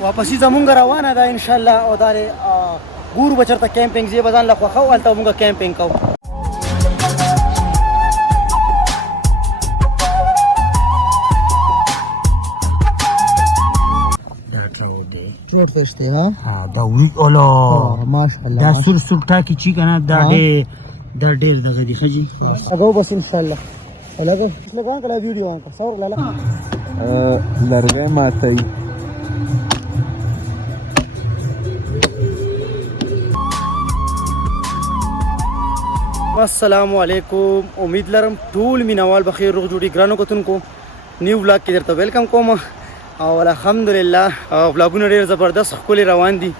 واپسې زمونږ روانه ده ان شاء الله او دا ګورو به چېرته کیمپینګ ځای به ځان له خوښوو هلته به مونږ کیمپینګ کوو. چوٹ فش دی ها دا وی اولا ماشاءالله دا سور سور ټاکی چی کنه دا ډېر دغه دی خجی اگو بس ان شاء الله لګو لګوان کله ویډیو وان کا سور لاله لرګي ماتای. السلام علیکم، امید لرم ټول مینوال بخیر روغ جوړی ګرانو کتونکو نیو ولاګ کې درته ویلکم کوم او الحمدلله ولاګونه ډېر زبردست ښکلي روان دي.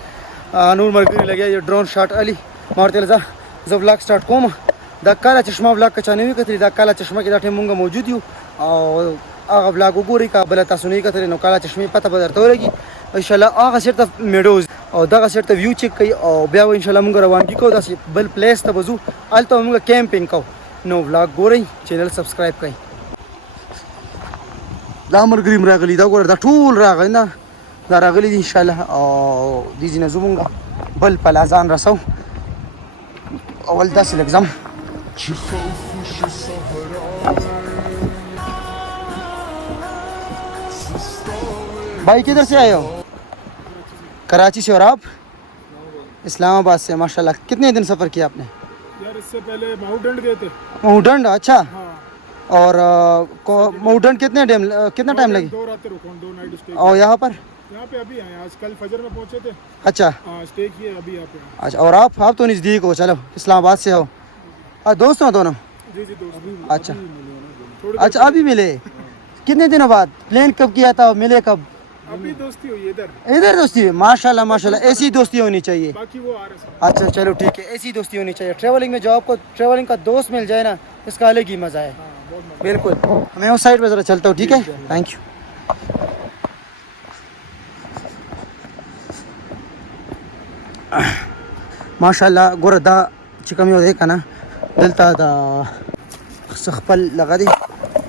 نور ملګري لګیا دي ډرون شاټ علي ما ورته ویل زه ولاګ سټارټ کوم. دا کاله چشمه ولاګ که چا نه وي کتلي دا کاله چشمه کې دا ټایم مونږ موجود یو او هغه ولاګ وګورئ که بله تاسو نه یې کتلی نو کاله چشمې پته به درته ولګي انشاءالله. هغه سیټ ته میډوز او دغه سیټ ته ویو چیک کوي او بیا به انشاءالله مونږ روانګي کوو داسې بل پلیس ته به ځو هلته به مونږ کیمپینګ کوو. نو ولاګ ګورئ چینل سبسکرایب کړئ. دا ملګري م راغلي دا ګوره دا ټول راغلي نه دا راغلي دي انشاءالله او دې ځینې زه مونږ بل پلا ځان رسو اول داسې لږ ځم. भाई किधर से आए हो? कराची से। और आप? इस्लामाबाद से। माशाल्लाह। कितने दिन सफ़र किया आपने? यार इससे पहले माउंटेन गए थे। माउंटेन, अच्छा। हाँ। और माउंटेन कितना टाइम लगी? 2 रातें रुके, 2 नाइट स्टे। और यहाँ पे अभी आए, आज कल फजर में पहुँचे थे। अच्छा। स्टे किए, अभी यहाँ पे। अच्छा। और आप तो नज़दीक हो, चलो इस्लामाबाद से हो। दोस्त हो दोनों? जी जी दोस्त। अच्छा अच्छा, अभी मिले? कितने दिनों बाद? प्लान कब किया था, मिले कब? अभी दोस्ती हुई इधर दोस्ती हुई। माशाल्लाह माशाल्लाह, ऐसी दोस्ती होनी चाहिए। बाकी वो आ रहे हैं। अच्छा चलो ठीक है, ऐसी दोस्ती होनी चाहिए। ट्रैवलिंग में जो आपको ट्रैवलिंग का दोस्त मिल जाए ना, इसका अलग ही मज़ा है। बिल्कुल। मैं उस साइड पे ज़रा चलता हूँ, ठीक है? Thank you. माशाल्लाह गोरा दा चिकम यो देखा ना दलता दा सखपल लगा दे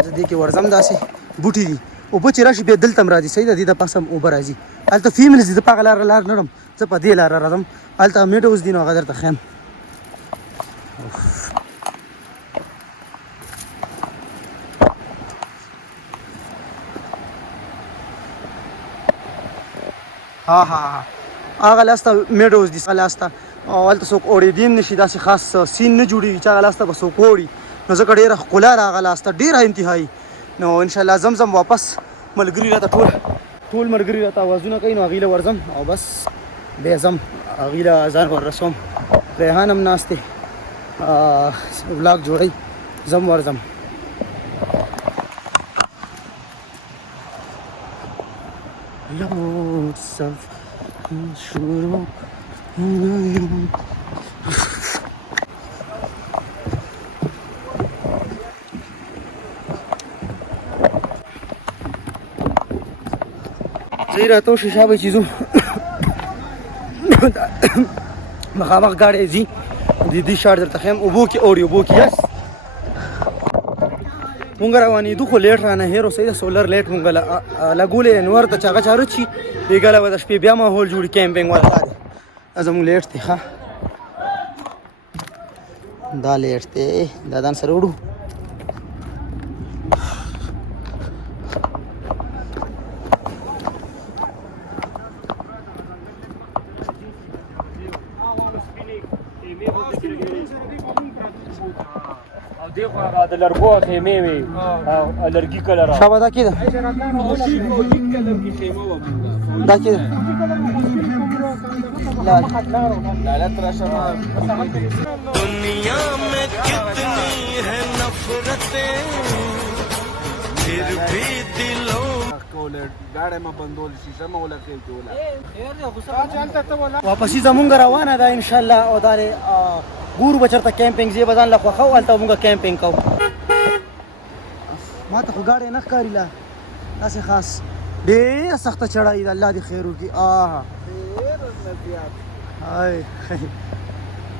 जदी के वर्जम दासी बूटी दी او بچی راشي بیا دلته م راځي. صحیح ده، دې د پاسه اوبه راځي. هلته فیملز دي، زه په هغه لار نه وړم، زه په دې لاره راځم. هلته میډوز دي نو هغه درته ښیم. ها ها ها هغه لاسته میډوز دي، هغه لاسته او هلته څوک اورېدی نشي، داسې خاص سین نه جوړېږي چې هغه لاسته به څوک اوړي. نو ځکه ډېره ښکلا ده هغه لاسته، ډېره انتهایي. نو انشاءالله زم واپس ملګري راته ټول ملګري راته آوازونه کوي نو هغې له ورځم او بس بیا ځم هغې له ځان ور رسوم. ریحان هم ناست دی ولاګ جوړوي، ځم ورځم. زه راته شیشه به چیزو مخامخ ګاډی ځي دې شاټ درته ښیم. اوبو کې اوړي، اوبو کې یس مونږ روانېدو خو لیټ رانه هېر اوسئ. د سولر لیټ مونږ لګولې انور ته چې هغه چاره چي بېګله به د شپې بیا ماحول جوړي کیمپینګ والا دی. دا زمونږ لیټ دی. ښه دا لیټ دی، دا ځان سره وړو. دیکھو هغه د لرګو خیمې وي او لرګي کلر شابه دا کې ده، دا کې ده. दुनिया में कितनी है नफरतें फिर भी दिलों واپسې زمونږ روانه ده انشاءالله او دا ګورو به چېرته کیمپینګ ځای به ځان له خوښوو هلته به مونږ کیمپینګ کوو. ما ته خو ګاډی نه ښکاري لا داسې خاص، ډېره سخته چړایي ده. الله دې خیر وکړي.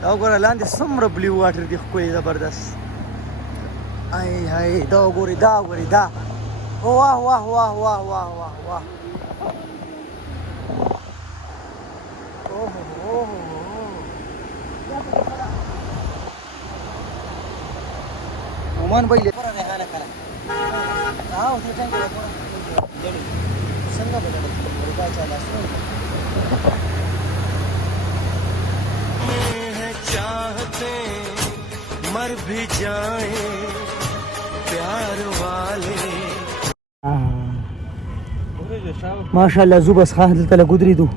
دا وګوره لاندې څومره بلو واټر دي ښکلي زبردست. دا وګورئ دا وګورئ دا واه واه واه واه واه واه واه عمان بای له پر نه کله او ته څنګه څنګه بدل وردا چاله है चाहते मर भी जाए प्यार वाले ماشاءالله زو بس خاه دلته لګودري دو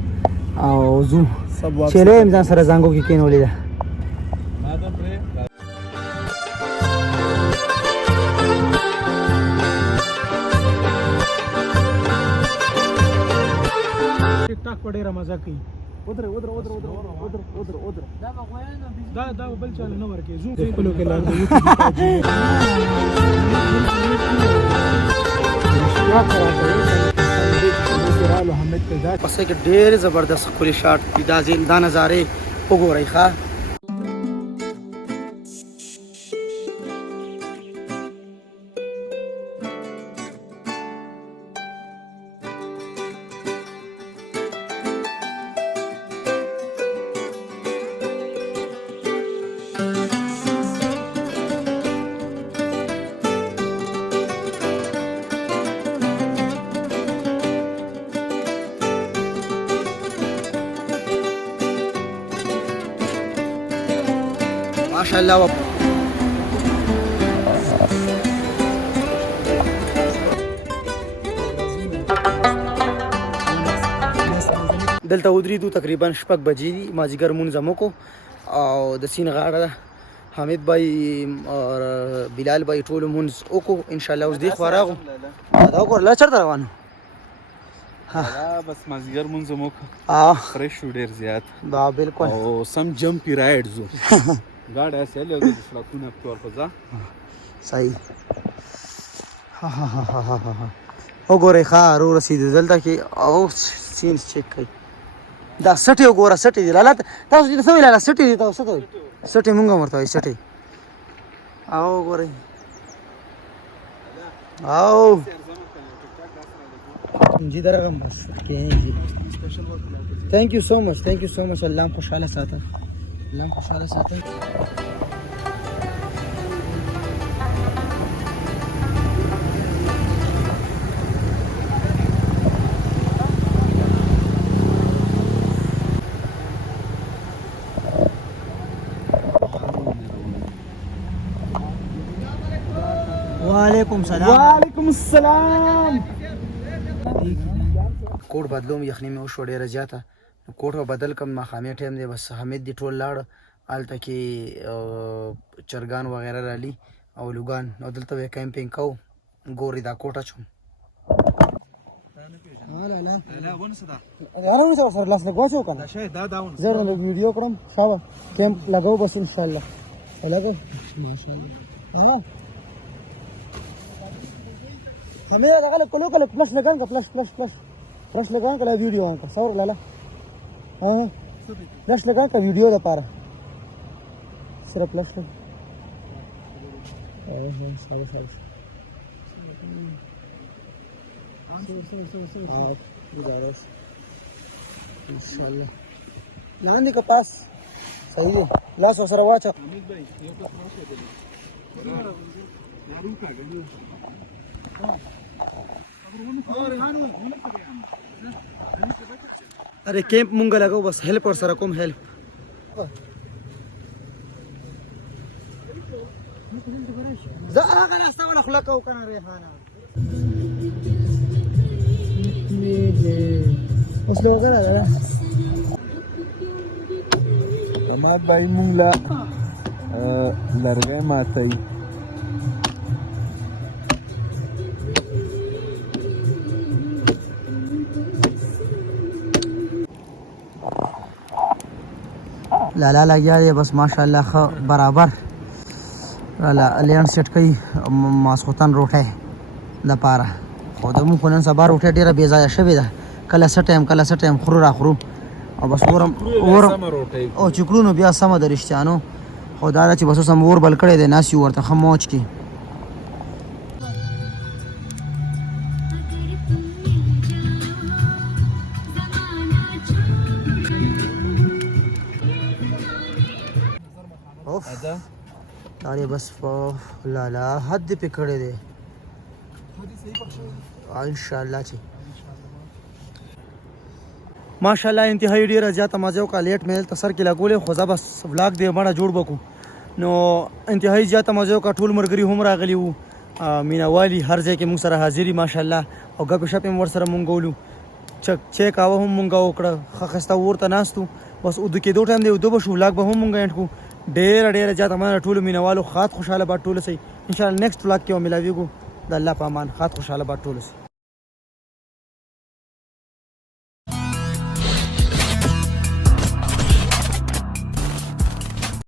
او زو چله امځان سره زنګو کې کینولې ده टिक टाक पड़े रमजा की उधर उधर उधर उधर उधर उधर उधर دا بل چل نه ورکه زو خپل کې لاندې پسې کې ډېر زبردست خولي شاټ دي دا نظارې وګورئ ښا ماشاءالله دلته ودرېدو تقریبا 6 بجې دي مازدیګر مونځ مو کو او د سین غاړه ده حمید بھائی اور بلال بھائی ټول مونځ وکړو ان شاء الله اوس دی خو راغو دا وګور لا چرته روانو بس مازدیګر مونځ مو فرش ډیر زیات دا بالکل او سم جمپی رایډ زو गाड़ ऐसे ले दो सड़कों पे और फजा सही وګورئ ښه رو رسیدو دلته کې او سین چیک کړئ دا سټي وګوره سټي دی لاله تاسو دې څه ویل لاله سټي دی تاسو څه سټي مونږ ورته وایي سټي او وګورئ او جی درغم بس کې थैंक यू सो मच الله خوشاله ساته الله خوشاله ساته وعلیکم السلام کوټ بدلوم یخنی مې وشو ډېره زیاته کوټ بدل کم ماښامي ټایم دی بس حمید دی ټول لاړ هلته کې چرګان وغیره رالي او لوګان نو دلته به کیمپینګ کوو ګورې دا کوټ اچوم سره لاس لګ واچو که نه زه لږ ویډیو کړم شابه کیمپ لګو بس انشاءالله لګو ماشاءالله हमें लगा कलो कलो प्लस लगान का प्लस लगान का वीडियो का सौर लाला हाँ प्लस लगान का वीडियो दा पारा सिर्फ प्लस लग इंशाल्लाह लगान के पास सही है लास हो सर वाचा अरे कैंप मुंगा लगाओ बस हेल्प और सर कोम हेल्प ذا انا استوى اخلاقه وكان ريحانه وصلوا غلا حماد بھائی مونږ لا لرګي ماتای لالا لګیا دی بس ماشاءالله خ برابر لالا لینډ سیټ کوي ماسختن روټه د پاره خو د مو نن سبا روټه ډیره بې ځایه شوې ده کله څه ټایم خورو را خورو او بس اور او چکرونو بیا سم د رښتیانو خو دا چې بس سم اور بل کړي دی ناس ورته خموچ کی اره بس په لالا حد په کړه دی ان شاء الله چې ماشاءالله انتهایی ډیره زیاته مزه او کالیټ میل تسر کې لګولې خو ځا بس ولاګ دی باندې جوړ بکو نو انتهایی زیاته مزه او ټول مرګري هم راغلی وو میناوالي هر ځای کې موږ سره حاضری ماشاءالله او غپ شپ هم ور سره مونږ ولو چیک او هم مونږ وکړه خسته ورته ناستو بس او د کې دوه ټایم دی دوه شو ولاګ به هم مونږ انټ کو ډیره زیاته ما ټول مینوالو خاط خوشاله با ټول سي ان شاء الله نیکسټ ولاګ کې ملاویږو د الله په امان خاط خوشاله با ټول سي